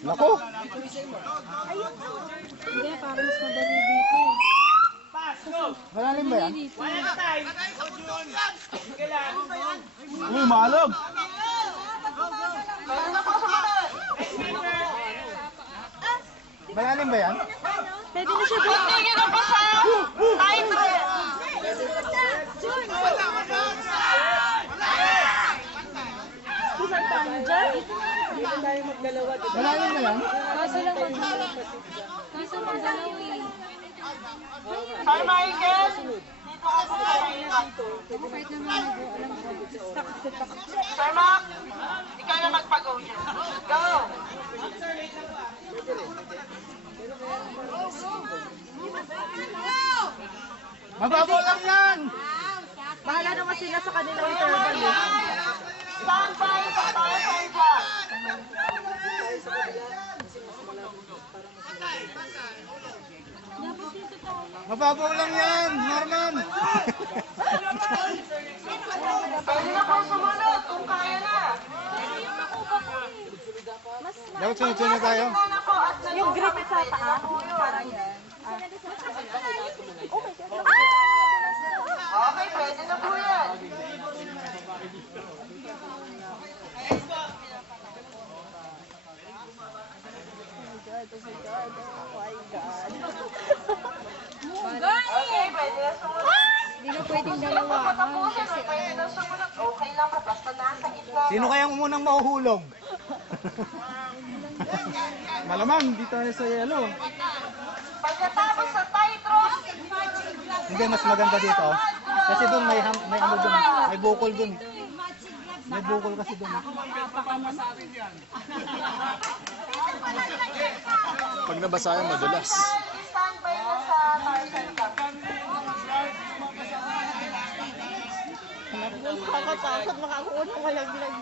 Naku! Hindi, parang mas madali dito. Malalim ba yan? Malog! Malalim ba yan? Pwede na siya doon. Tingin na pa sa title. Saan pa mo dyan? Malalim ba yan? Kaso lang magdalaw. Kaso magdalaw eh. Sir Michael, dito ka po sa Kahit naman alam ko. Sir Mac, ikaw na magpag-go niya. Go! Mababaw lang yan! Bahala naman sila sa kanilang interval eh. Stand by sa title block. Mababaw lang yan, Norman! Pwede na po sumunod kung kaya na. Dapat sunod-sunod tayo. Una po at Yung grip sa taas. okay, pwede na po yan. Okay, pwede na sumunod. Hindi na pwedeng dalawa. Patapusin, pwede na sumunod. Okay lang po, basta nasa gitna. Sino kayang umunang mahuhulog? Malamang, di tayo sa yelo. Pagkatapos sa tightrope, Hindi, mas maganda dito. Kasi doon may ano doon, may bukol doon. May bukol kasi doon. Pag nabasa yan, madulas. standby na sa Tarzan Cup. Nakakatakot makakuha ng malaglag.